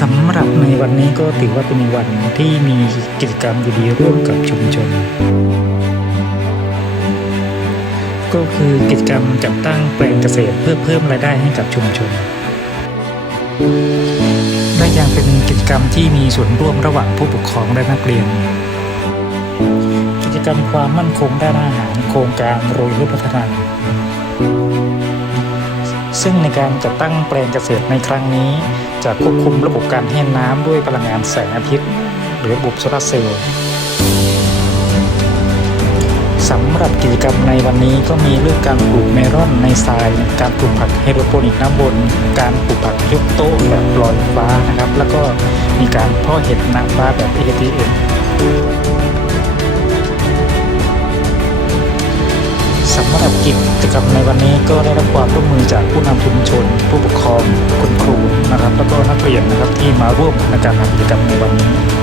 สำหรับในวันนี้ก็ถือว่าเป็นวันที่มีกิจกรรมดีๆร่วมกับชุมชน ก็คือกิจกรรมจัดตั้งแปลงเกษตรเพื่อเพิ่มรายได้ให้กับชุมชน และยังเป็นกิจกรรมที่มีส่วนร่วมระหว่างผู้ปกครองและนักเรียน กิจกรรมความมั่นคงด้านอาหารโครงการโรยรุ่พัฒนา ซึ่งในการจัดตั้งแปลงเกษตรในครั้งนี้ จะควบคุมระบบการให้น้ำด้วยพลังงานแสงอาทิตย์ หรือระบบโซลาร์เซลล์สำหรับกิจกรรมในวันนี้ก็มีเรื่องการปลูกเมลอนในทราย การปลูกผักไฮโดรโปนิกน้ำบน การปลูกผักยกโต๊ะแบบลอยฟ้านะครับ แล้วก็มีการเพาะเห็ดนางฟ้าแบบ ATM จกรรมในวันนี้ก็ได้รับความร่วมมือจากผู้นำชุมชน ผู้ปกครองคุณครูนะครับ แล้วก็นักเรียนนะครับที่มาร่วมในการทำกิจกรรมในวันนี้